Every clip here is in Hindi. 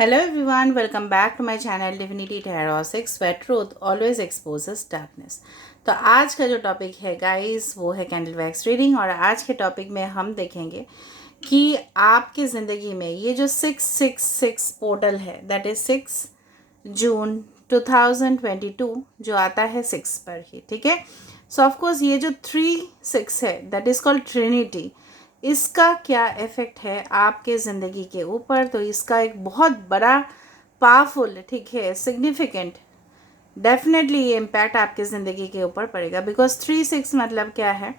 Hello everyone, welcome back to my channel Divinity Tarot 6 where truth always exposes darkness। तो आज का जो टॉपिक है गाइस वो है कैंडल वैक्स रीडिंग। और आज के टॉपिक में हम देखेंगे कि आपकी ज़िंदगी में ये जो 666 पोर्टल है दैट इज़ 6 जून 2022 जो आता है 6 पर ही, ठीक है। सो ऑफकोर्स ये जो 3-6 है दैट इज़ कॉल्ड ट्रिनिटी, इसका क्या इफ़ेक्ट है आपके ज़िंदगी के ऊपर। तो इसका एक बहुत बड़ा पावरफुल, ठीक है, सिग्निफिकेंट डेफिनेटली ये इम्पैक्ट आपके ज़िंदगी के ऊपर पड़ेगा। बिकॉज 3-6 मतलब क्या है,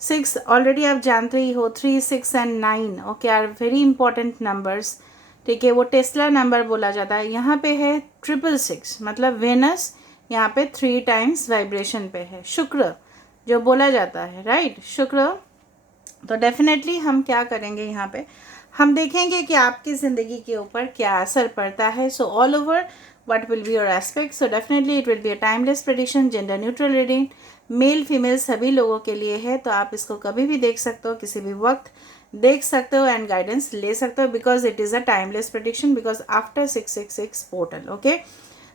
6 ऑलरेडी आप जानते ही हो, 3, 6 and 9 okay are very important numbers, ठीक है। वो टेस्ला नंबर बोला जाता है। यहाँ पे है 666 मतलब वेनस यहाँ पे 3 टाइम्स वाइब्रेशन पे है, शुक्र जो बोला जाता है, राइट, शुक्र। तो डेफिनेटली हम क्या करेंगे, यहाँ पे हम देखेंगे कि आपकी ज़िंदगी के ऊपर क्या असर पड़ता है। So all over what will be your aspect. So definitely it will be a timeless prediction, gender neutral reading, male female सभी लोगों के लिए है। तो आप इसको कभी भी देख सकते हो, किसी भी वक्त देख सकते हो एंड गाइडेंस ले सकते हो, because it is a timeless prediction, because after 666 portal, okay.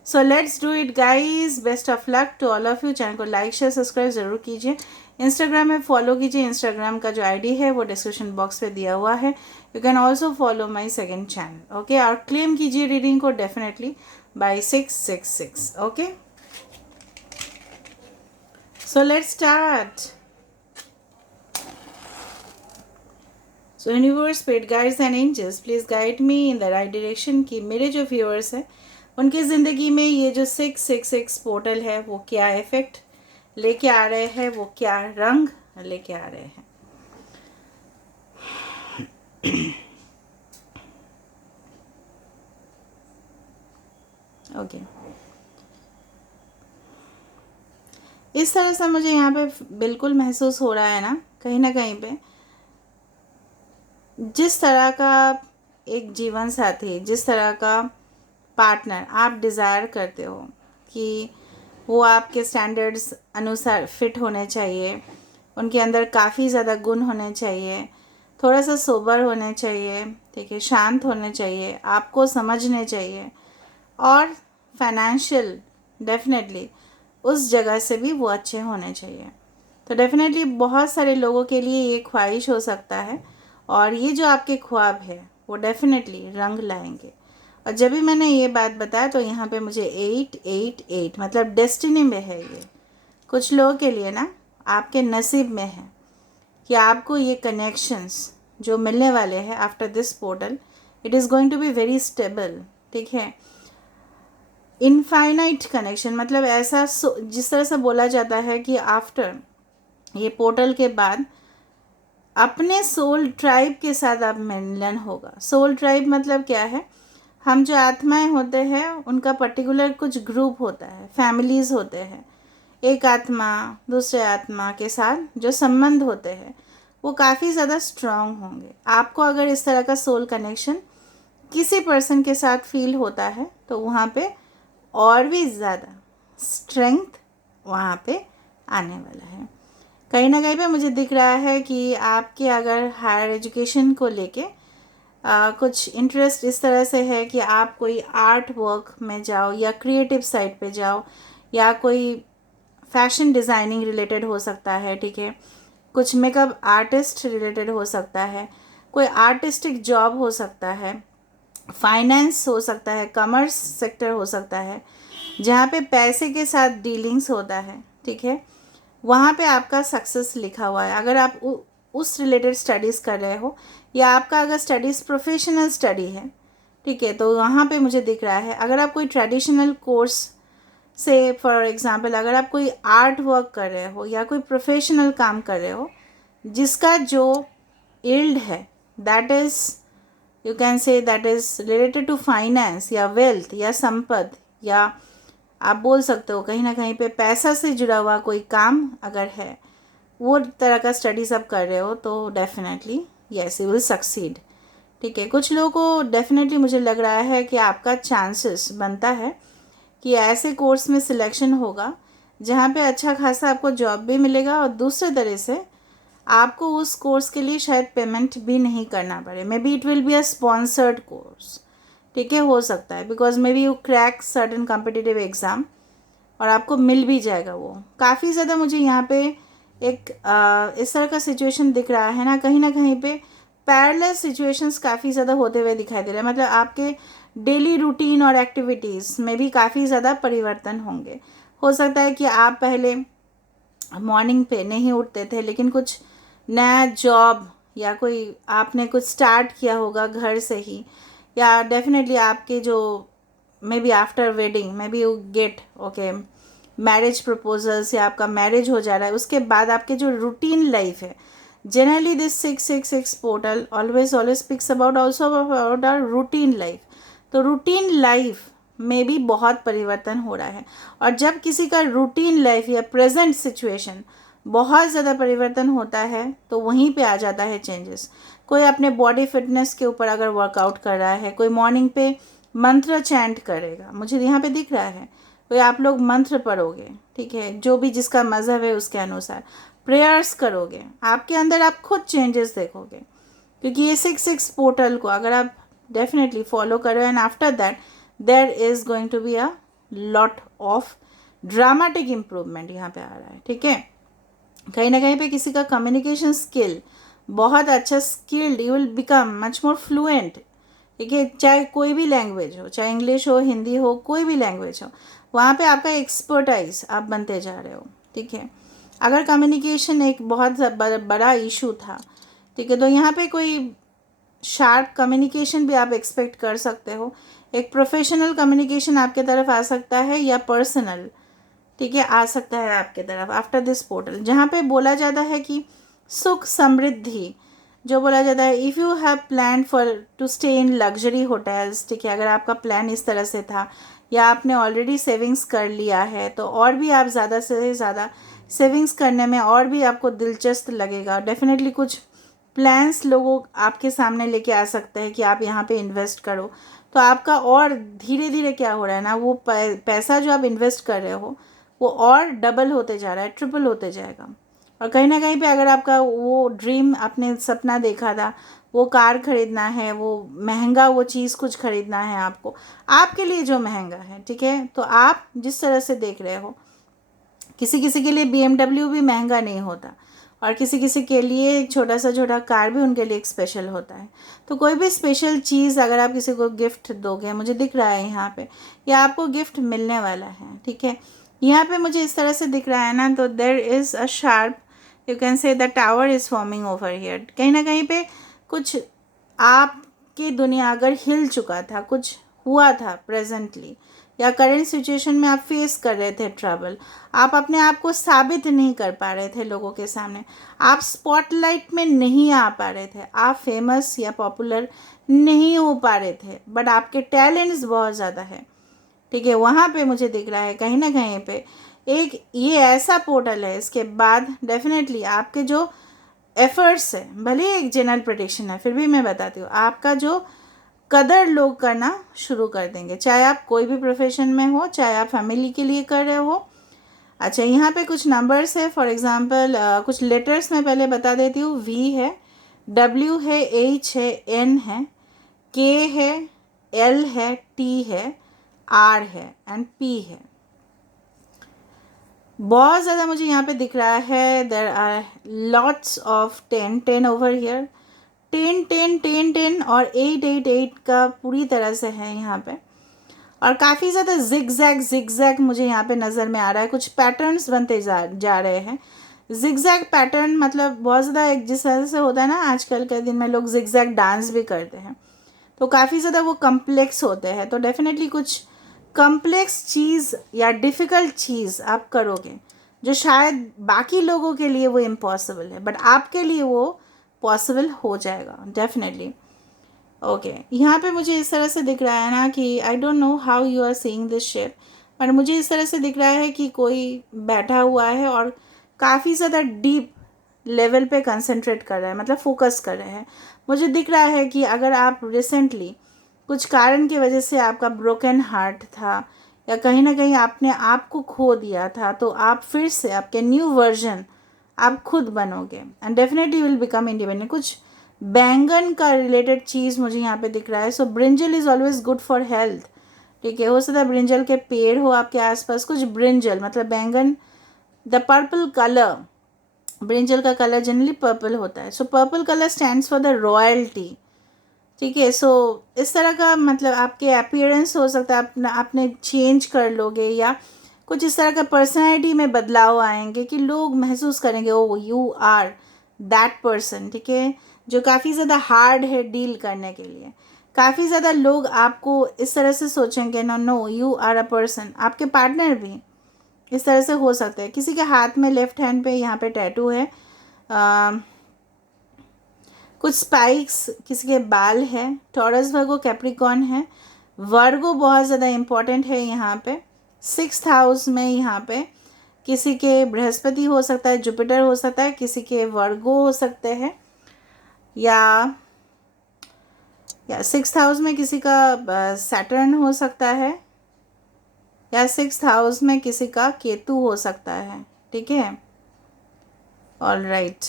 So let's do it guys, best of luck to all of you. Channel को लाइक शेयर सब्सक्राइब ज़रूर कीजिए। इंस्टाग्राम में फॉलो कीजिए, इंस्टाग्राम का जो आईडी है वो डिस्क्रिप्शन बॉक्स में दिया हुआ है। You can also follow my second channel, okay. और क्लेम कीजिए रीडिंग को definitely by 666, okay. So let's start. So universe, spirit guides and angels please guide me in the right direction कि मेरे जो व्यूअर्स हैं उनकी ज़िंदगी में ये जो 666 पोर्टल है वो क्या इफेक्ट लेके आ रहे हैं, वो क्या रंग लेके आ रहे हैं। ओके इस तरह से मुझे यहाँ पे बिल्कुल महसूस हो रहा है ना कहीं पे, जिस तरह का एक जीवन साथी, जिस तरह का पार्टनर आप डिज़ायर करते हो कि वो आपके स्टैंडर्ड्स अनुसार फिट होने चाहिए, उनके अंदर काफ़ी ज़्यादा गुण होने चाहिए, थोड़ा सा सोबर होने चाहिए, ठीक है, शांत होने चाहिए, आपको समझने चाहिए, और फाइनेंशियल डेफिनेटली उस जगह से भी वो अच्छे होने चाहिए। तो डेफिनेटली बहुत सारे लोगों के लिए ये ख्वाहिश हो सकता है, और ये जो आपके ख्वाब है वो डेफिनेटली रंग लाएंगे। और जब भी मैंने ये बात बताया तो यहाँ पे मुझे 888 मतलब डेस्टिनी में है ये। कुछ लोगों के लिए ना आपके नसीब में है कि आपको ये कनेक्शंस जो मिलने वाले हैं after this portal, it is going to be very stable, ठीक है। इनफाइनाइट कनेक्शन मतलब ऐसा जिस तरह से बोला जाता है कि आफ्टर ये पोर्टल के बाद अपने सोल ट्राइब के साथ आप मिलन होगा। सोल ट्राइब मतलब क्या है, हम जो आत्माएं होते हैं उनका पर्टिकुलर कुछ ग्रुप होता है, फैमिलीज़ होते हैं। एक आत्मा दूसरे आत्मा के साथ जो संबंध होते हैं वो काफ़ी ज़्यादा स्ट्रांग होंगे। आपको अगर इस तरह का सोल कनेक्शन किसी पर्सन के साथ फील होता है तो वहाँ पे और भी ज़्यादा स्ट्रेंथ वहाँ पे आने वाला है। कहीं ना कहीं पे मुझे दिख रहा है कि आपके अगर हायर एजुकेशन को लेके कुछ इंटरेस्ट इस तरह से है कि आप कोई आर्ट वर्क में जाओ या क्रिएटिव साइड पे जाओ, या कोई फैशन डिज़ाइनिंग रिलेटेड हो सकता है, ठीक है, कुछ मेकअप आर्टिस्ट रिलेटेड हो सकता है, कोई आर्टिस्टिक जॉब हो सकता है, फाइनेंस हो सकता है, कॉमर्स सेक्टर हो सकता है, जहाँ पे पैसे के साथ डीलिंग्स होता है, ठीक है, वहाँ पे आपका सक्सेस लिखा हुआ है। अगर आप उस रिलेटेड स्टडीज़ कर रहे हो, या आपका अगर स्टडीज़ प्रोफेशनल स्टडी है, ठीक है, तो वहाँ पे मुझे दिख रहा है। अगर आप कोई ट्रेडिशनल कोर्स से फॉर एग्ज़ाम्पल अगर आप कोई आर्ट वर्क कर रहे हो या कोई प्रोफेशनल काम कर रहे हो जिसका जो इल्ड है that is you can say that is related to finance या वेल्थ या संपत्ति, या आप बोल सकते हो कहीं ना कहीं पे पैसा से जुड़ा हुआ कोई काम अगर है, वो तरह का स्टडीज़ आप कर रहे हो, तो definitely yes you will succeed, ठीक है। कुछ लोगों को डेफिनेटली मुझे लग रहा है कि आपका चांसेस बनता है कि ऐसे कोर्स में सिलेक्शन होगा जहाँ पे अच्छा खासा आपको जॉब भी मिलेगा, और दूसरे तरह से आपको उस कोर्स के लिए शायद पेमेंट भी नहीं करना पड़े। May be it will be a sponsored course, ठीक है, हो सकता है because may be you crack certain competitive exam और आपको मिल भी जाएगा वो। काफ़ी ज़्यादा मुझे यहाँ पे एक इस तरह का सिचुएशन दिख रहा है ना कहीं पे पैरेलल सिचुएशंस काफ़ी ज़्यादा होते हुए दिखाई दे रहे हैं। मतलब आपके डेली रूटीन और एक्टिविटीज़ में भी काफ़ी ज़्यादा परिवर्तन होंगे। हो सकता है कि आप पहले मॉर्निंग पे नहीं उठते थे, लेकिन कुछ नया जॉब या कोई आपने कुछ स्टार्ट किया होगा घर से ही, या डेफिनेटली आपके जो may be after wedding may be you get okay marriage proposals, या आपका मैरिज हो जा रहा है, उसके बाद आपके जो रूटीन लाइफ है, generally this 666 portal always speaks about also about our routine life. तो रूटीन लाइफ में भी बहुत परिवर्तन हो रहा है। और जब किसी का रूटीन लाइफ या प्रेजेंट सिचुएशन बहुत ज़्यादा परिवर्तन होता है तो वहीं पे आ जाता है चेंजेस। कोई अपने बॉडी फिटनेस के ऊपर अगर वर्कआउट कर रहा है, कोई मॉर्निंग पे मंत्र चैंट करेगा, मुझे यहाँ पे दिख रहा है, कोई आप लोग मंत्र पढ़ोगे, ठीक है, जो भी जिसका मज़हब है उसके अनुसार प्रेयर्स करोगे, आपके अंदर आप खुद चेंजेस देखोगे। क्योंकि ये 666 पोर्टल को अगर आप डेफिनेटली फॉलो करो and after that there is going to be a lot of dramatic improvement यहाँ पे आ रहा है। ठीक है, कहीं ना कहीं पे किसी का कम्युनिकेशन स्किल बहुत अच्छा skilled, you will become much more fluent. ठीक है, चाहे कोई भी लैंग्वेज हो, चाहे इंग्लिश हो, हिंदी हो, कोई भी लैंग्वेज हो, वहाँ पे आपका एक्सपर्टाइज आप बनते जा रहे हो। ठीक है, अगर कम्युनिकेशन एक बहुत बड़ा इशू था, ठीक है, तो यहाँ पे कोई शार्प कम्युनिकेशन भी आप एक्सपेक्ट कर सकते हो। एक प्रोफेशनल कम्युनिकेशन आपके तरफ आ सकता है या पर्सनल, ठीक है, आ सकता है आपके तरफ आफ्टर दिस पोर्टल, जहाँ पे बोला जाता है कि सुख समृद्धि, जो बोला जाता है if you have plan for to stay in luxury hotels, ठीक है, अगर आपका प्लान इस तरह से था या आपने ऑलरेडी सेविंग्स कर लिया है तो और भी आप ज़्यादा से ज़्यादा सेविंग्स करने में और भी आपको दिलचस्प लगेगा। डेफिनेटली कुछ प्लान्स लोगों आपके सामने लेके आ सकते हैं कि आप यहाँ पे इन्वेस्ट करो, तो आपका और धीरे धीरे क्या हो रहा है ना, वो पैसा जो आप इन्वेस्ट कर रहे हो वो और डबल होते जा रहा है, ट्रिपल होते जाएगा। और कहीं ना कहीं पे अगर आपका वो ड्रीम, आपने सपना देखा था, वो कार खरीदना है, वो महंगा वो चीज़ कुछ खरीदना है आपको, आपके लिए जो महंगा है, ठीक है, तो आप जिस तरह से देख रहे हो, किसी किसी के लिए BMW भी महंगा नहीं होता और किसी किसी के लिए एक छोटा कार भी उनके लिए एक स्पेशल होता है। तो कोई भी स्पेशल चीज़ अगर आप किसी को गिफ्ट दोगे, मुझे दिख रहा है यहाँ पे, या आपको गिफ्ट मिलने वाला है, ठीक है, यहाँ पे मुझे इस तरह से दिख रहा है ना, तो there is a sharp, you can say the tower is forming over here. कहीं ना कहीं पे कुछ आपकी दुनिया अगर हिल चुका था, कुछ हुआ था प्रेजेंटली या करेंट सिचुएशन में आप फेस कर रहे थे ट्रबल, आप अपने आप को साबित नहीं कर पा रहे थे लोगों के सामने, आप स्पॉटलाइट में नहीं आ पा रहे थे, आप फेमस या पॉपुलर नहीं हो पा रहे थे, बट आपके टैलेंट्स बहुत ज़्यादा है। ठीक है, वहाँ पे मुझे दिख रहा है कहीं ना कहीं पे एक ये ऐसा पोर्टल है, इसके बाद डेफिनेटली आपके जो एफर्ट्स है, भले ही एक जनरल प्रेडिक्शन है फिर भी मैं बताती हूँ, आपका जो कदर लोग करना शुरू कर देंगे, चाहे आप कोई भी प्रोफेशन में हो, चाहे आप फैमिली के लिए कर रहे हो। अच्छा, यहाँ पे कुछ नंबर्स है, फॉर एग्जांपल कुछ लेटर्स मैं पहले बता देती हूँ। V है, W है, H है, N है, K है, L है, T है, R है एंड P है। बहुत ज़्यादा मुझे यहाँ पे दिख रहा है, there are lots of 10 over here, 10 और 8 का पूरी तरह से है यहाँ पे। और काफ़ी ज़्यादा जिगजैग मुझे यहाँ पे नज़र में आ रहा है, कुछ पैटर्न्स बनते जा रहे हैं। जिगजैग पैटर्न मतलब बहुत ज़्यादा एक जिस तरह से होता है ना, आजकल के दिन में लोग जिगजैग डांस भी करते हैं, तो काफ़ी ज़्यादा वो कम्प्लेक्स होते हैं। तो डेफिनेटली कुछ कम्प्लेक्स चीज़ या डिफ़िकल्ट चीज़ आप करोगे जो शायद बाकी लोगों के लिए वो इम्पॉसिबल है, बट आपके लिए वो पॉसिबल हो जाएगा डेफिनेटली। ओके, यहाँ पे मुझे इस तरह से दिख रहा है ना कि I don't know how you are seeing this shape, पर मुझे इस तरह से दिख रहा है कि कोई बैठा हुआ है और काफ़ी ज़्यादा डीप लेवल पे कंसंट्रेट कर रहा है, मतलब फोकस कर रहे हैं। मुझे दिख रहा है कि अगर आप रिसेंटली कुछ कारण की वजह से आपका ब्रोकन हार्ट था या कहीं ना कहीं आपने आप को खो दिया था, तो आप फिर से आपके न्यू वर्जन आप खुद बनोगे and definitely will become independent. कुछ बैंगन का रिलेटेड चीज़ मुझे यहाँ पे दिख रहा है। So brinjal is always good for health, ठीक है। हो सकता है ब्रिंजल के पेड़ हो आपके आसपास, कुछ ब्रिंजल मतलब बैंगन, द पर्पल कलर, ब्रिंजल का कलर जनरली पर्पल होता है। So purple colour stands for the royalty, ठीक है। सो इस तरह का मतलब आपके अपीयरेंस हो सकता है अपना आपने चेंज कर लोगे, या कुछ इस तरह का पर्सनैलिटी में बदलाव आएंगे कि लोग महसूस करेंगे ओ यू आर दैट पर्सन, ठीक है, जो काफ़ी ज़्यादा हार्ड है डील करने के लिए। काफ़ी ज़्यादा लोग आपको इस तरह से सोचेंगे, no no you are a person. आपके पार्टनर भी इस तरह से हो सकते हैं। किसी के हाथ में लेफ्ट हैंड पे यहाँ पे टैटू है, कुछ स्पाइक्स, किसी के बाल है। टॉरस, वर्गो, कैप्रिकॉन है। वर्गो बहुत ज़्यादा इम्पॉर्टेंट है यहाँ पे। 6th हाउस में यहाँ पे किसी के बृहस्पति हो सकता है, जुपिटर हो सकता है, किसी के वर्गो हो सकते हैं, या 6th हाउस में किसी का सैटर्न हो सकता है, या 6th हाउस में किसी का केतु हो सकता है, ठीक है। ऑल राइट,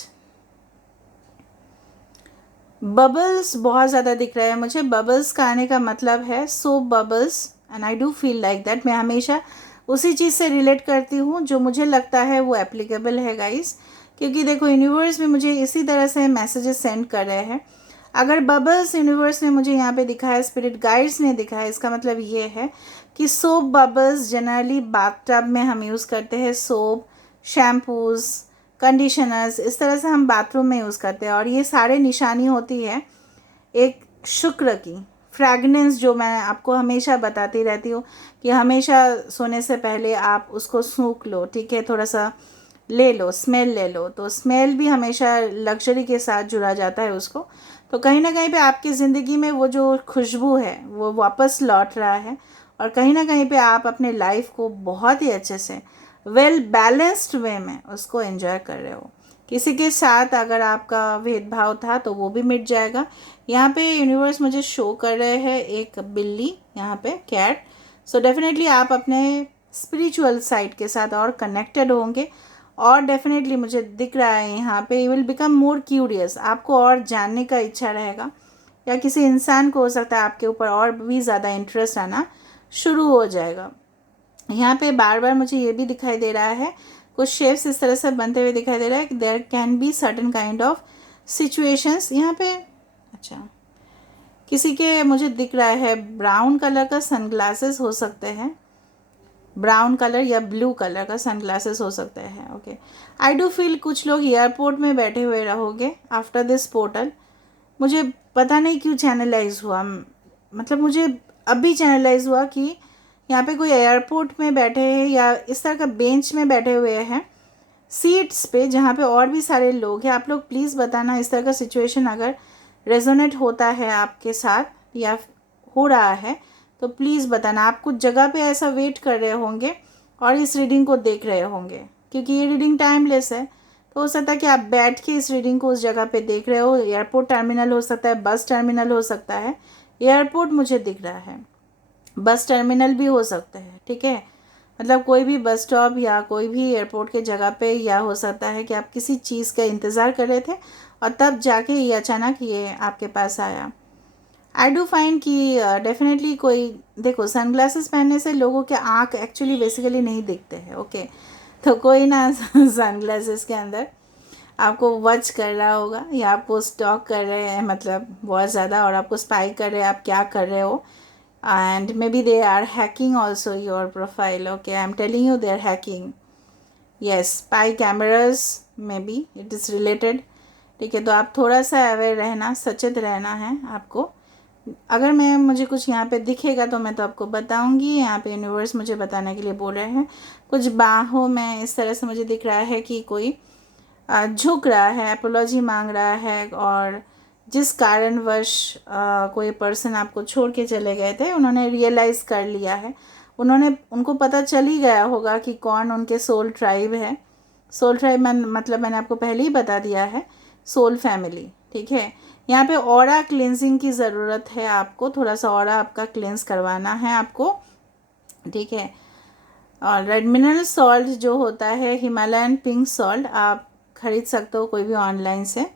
बबल्स बहुत ज़्यादा दिख रहे हैं मुझे। बबल्स का आने का मतलब है soap bubbles, and I do feel like that. मैं हमेशा उसी चीज़ से रिलेट करती हूँ जो मुझे लगता है वो एप्लीकेबल है गाइस, क्योंकि देखो यूनिवर्स में मुझे इसी तरह से मैसेजेस सेंड कर रहे हैं। अगर बबल्स यूनिवर्स ने मुझे यहाँ पे दिखाया, स्पिरिट गाइड्स ने दिखाया, इसका मतलब ये है कि सोप बबल्स जनरली बाथटब में हम यूज़ करते हैं। सोप, शैम्पूज़, कंडीशनर्स, इस तरह से हम बाथरूम में यूज़ करते हैं। और ये सारे निशानी होती है एक शुक्र की फ्रैगनेंस, जो मैं आपको हमेशा बताती रहती हूँ कि हमेशा सोने से पहले आप उसको सूंघ लो, ठीक है, थोड़ा सा ले लो, स्मेल ले लो। तो स्मेल भी हमेशा लग्जरी के साथ जुड़ा जाता है उसको। तो कहीं ना कहीं पे आपकी ज़िंदगी में वो जो खुशबू है वो वापस लौट रहा है, और कहीं ना कहीं पे आप अपने लाइफ को बहुत ही अच्छे से वेल बैलेंस्ड वे में उसको एंजॉय कर रहे हो। किसी के साथ अगर आपका भेदभाव था तो वो भी मिट जाएगा। यहाँ पे यूनिवर्स मुझे शो कर रहे हैं एक बिल्ली, यहाँ पे कैट। सो डेफिनेटली आप अपने स्पिरिचुअल साइड के साथ और कनेक्टेड होंगे, और डेफिनेटली मुझे दिख रहा है यहाँ पे you will become more curious, आपको और जानने का इच्छा रहेगा, या किसी इंसान को हो सकता है आपके ऊपर और भी ज़्यादा इंटरेस्ट आना शुरू हो जाएगा। यहाँ पे बार बार मुझे ये भी दिखाई दे रहा है, कुछ शेप्स इस तरह से बनते हुए दिखाई दे रहा है कि there can be certain kind of situations यहाँ पे। अच्छा, किसी के मुझे दिख रहा है ब्राउन कलर का सनग्लासेस हो सकते हैं, ब्राउन कलर या ब्लू कलर का सनग्लासेस हो सकते हैं। ओके, आई डू फील कुछ लोग एयरपोर्ट में बैठे हुए रहोगे आफ्टर दिस पोर्टल। मुझे पता नहीं क्यों चैनलाइज हुआ, मतलब मुझे अभी चैनलाइज हुआ कि यहाँ पे कोई एयरपोर्ट में बैठे हैं, या इस तरह का बेंच में बैठे हुए हैं सीट्स पे जहाँ पे और भी सारे लोग हैं। आप लोग प्लीज़ बताना इस तरह का सिचुएशन अगर रेजोनेट होता है आपके साथ या हो रहा है तो प्लीज़ बताना। आप कुछ जगह पे ऐसा वेट कर रहे होंगे और इस रीडिंग को देख रहे होंगे, क्योंकि ये रीडिंग टाइमलेस है। तो हो सकता है कि आप बैठ के इस रीडिंग को उस जगह पे देख रहे हो। एयरपोर्ट टर्मिनल हो सकता है, बस टर्मिनल हो सकता है। एयरपोर्ट मुझे दिख रहा है, बस टर्मिनल भी हो सकते हैं, ठीक है, मतलब कोई भी बस स्टॉप या कोई भी एयरपोर्ट के जगह पे, या हो सकता है कि आप किसी चीज़ का इंतज़ार कर रहे थे और तब जाके ये अचानक ये आपके पास आया। आई डू फाइंड कि डेफिनेटली कोई, देखो सनग्लासेस पहनने से लोगों के आँख एक्चुअली बेसिकली नहीं दिखते हैं, ओके। तो कोई ना सनग्लासेस के अंदर आपको वॉच कर रहा होगा, या आपको स्टॉक कर रहे हैं मतलब बहुत ज़्यादा, और आपको स्पाई कर रहे हैं आप क्या कर रहे हो। and maybe they are hacking also your profile. Okay, I'm telling you they're hacking. Yes, spy cameras, maybe it is related. ठीक है, तो आप थोड़ा सा अवेयर रहना, सचेत रहना है आपको। अगर मुझे कुछ यहाँ पे दिखेगा तो मैं तो आपको बताऊंगी। यहाँ पे यूनिवर्स मुझे बताने के लिए बोल रहे हैं। कुछ बाहों में इस तरह से मुझे दिख रहा है कि कोई झुक रहा है, अपोलॉजी मांग रहा है, और जिस कारणवश कोई पर्सन आपको छोड़ के चले गए थे उन्होंने रियलाइज़ कर लिया है, उनको पता चल ही गया होगा कि कौन उनके सोल ट्राइब है। सोल ट्राइब मतलब मैंने आपको पहले ही बता दिया है, सोल फैमिली, ठीक है। यहाँ पे ऑरा क्लिनजिंग की ज़रूरत है आपको, थोड़ा सा ऑरा आपका क्लिनज करवाना है आपको, ठीक है। और रेड मिनरल सॉल्ट जो होता है हिमालयन पिंक सॉल्ट, आप खरीद सकते हो कोई भी ऑनलाइन से।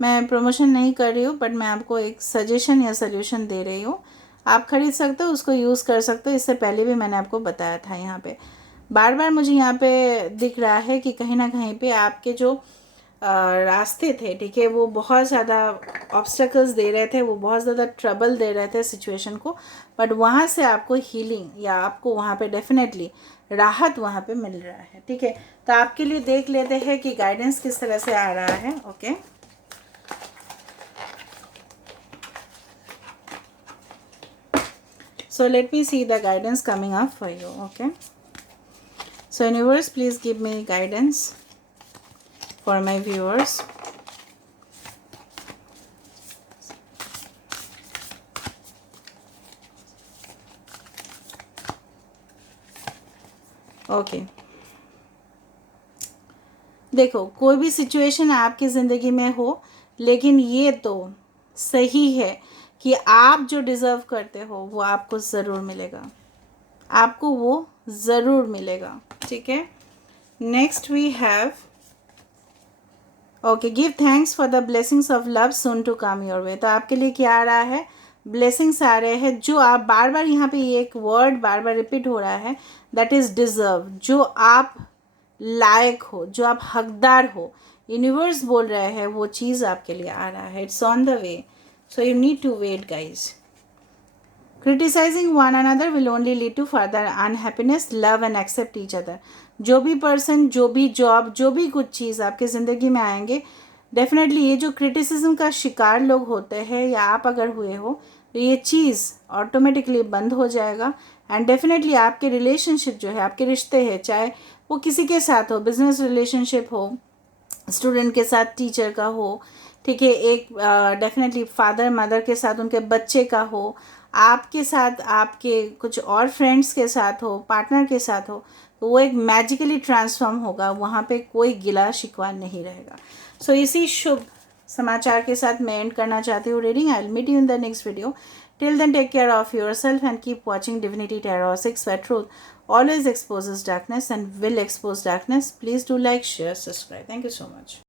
मैं प्रमोशन नहीं कर रही हूँ, बट मैं आपको एक सजेशन या सल्यूशन दे रही हूँ। आप खरीद सकते हो, उसको यूज़ कर सकते हो। इससे पहले भी मैंने आपको बताया था। यहाँ पे बार बार मुझे यहाँ पे दिख रहा है कि कहीं ना कहीं पे आपके जो रास्ते थे, ठीक है, वो बहुत ज़्यादा ऑब्स्टेकल्स दे रहे थे, वो बहुत ज़्यादा ट्रबल दे रहे थे सिचुएशन को, बट वहाँ से आपको हीलिंग या आपको वहाँ पे डेफिनेटली राहत वहाँ पे मिल रहा है, ठीक है। तो आपके लिए देख लेते हैं कि गाइडेंस किस तरह से आ रहा है। Okay, so let me see the guidance coming up for you. Okay, so universe, please give me guidance for my viewers. Okay, देखो, कोई भी सिचुएशन आपकी ज़िंदगी में हो, लेकिन ये तो सही है कि आप जो डिज़र्व करते हो वो आपको ज़रूर मिलेगा, आपको वो ज़रूर मिलेगा, ठीक है। Next we have, okay, give thanks for the blessings of love soon to come your way. तो आपके लिए क्या आ रहा है? ब्लेसिंग्स आ रहे हैं, जो आप बार बार यहाँ पे ये एक वर्ड बार बार रिपीट हो रहा है, दैट इज़ डिज़र्व। जो आप लायक हो, जो आप हकदार हो, यूनिवर्स बोल रहे हैं वो चीज़ आपके लिए आ रहा है। It's on the way, so you need to wait guys. Criticising one another will only lead to further unhappiness, love and accept each other. जो भी पर्सन, जो भी जॉब, जो भी कुछ चीज़ आपके ज़िंदगी में आएंगे, डेफिनेटली ये जो क्रिटिसिज्म का शिकार लोग होते हैं, या आप अगर हुए हो, तो ये चीज़ ऑटोमेटिकली बंद हो जाएगा। एंड डेफिनेटली आपके रिलेशनशिप जो है, आपके रिश्ते हैं, चाहे वो किसी के साथ हो, बिजनेस रिलेशनशिप हो, स्टूडेंट के साथ टीचर का हो, ठीक है, एक डेफिनेटली फादर मदर के साथ उनके बच्चे का हो, आपके साथ आपके कुछ और फ्रेंड्स के साथ हो, पार्टनर के साथ हो, तो वो एक मैजिकली ट्रांसफॉर्म होगा, वहाँ पे कोई गिला शिकवा नहीं रहेगा। सो इसी शुभ समाचार के साथ मैं एंड करना चाहती हूँ reading. I will meet you in the next video. Till then take care of yourself and keep watching divinity tarot 6, where truth always exposes darkness and will expose darkness. Please do like, share, subscribe. Thank you so much.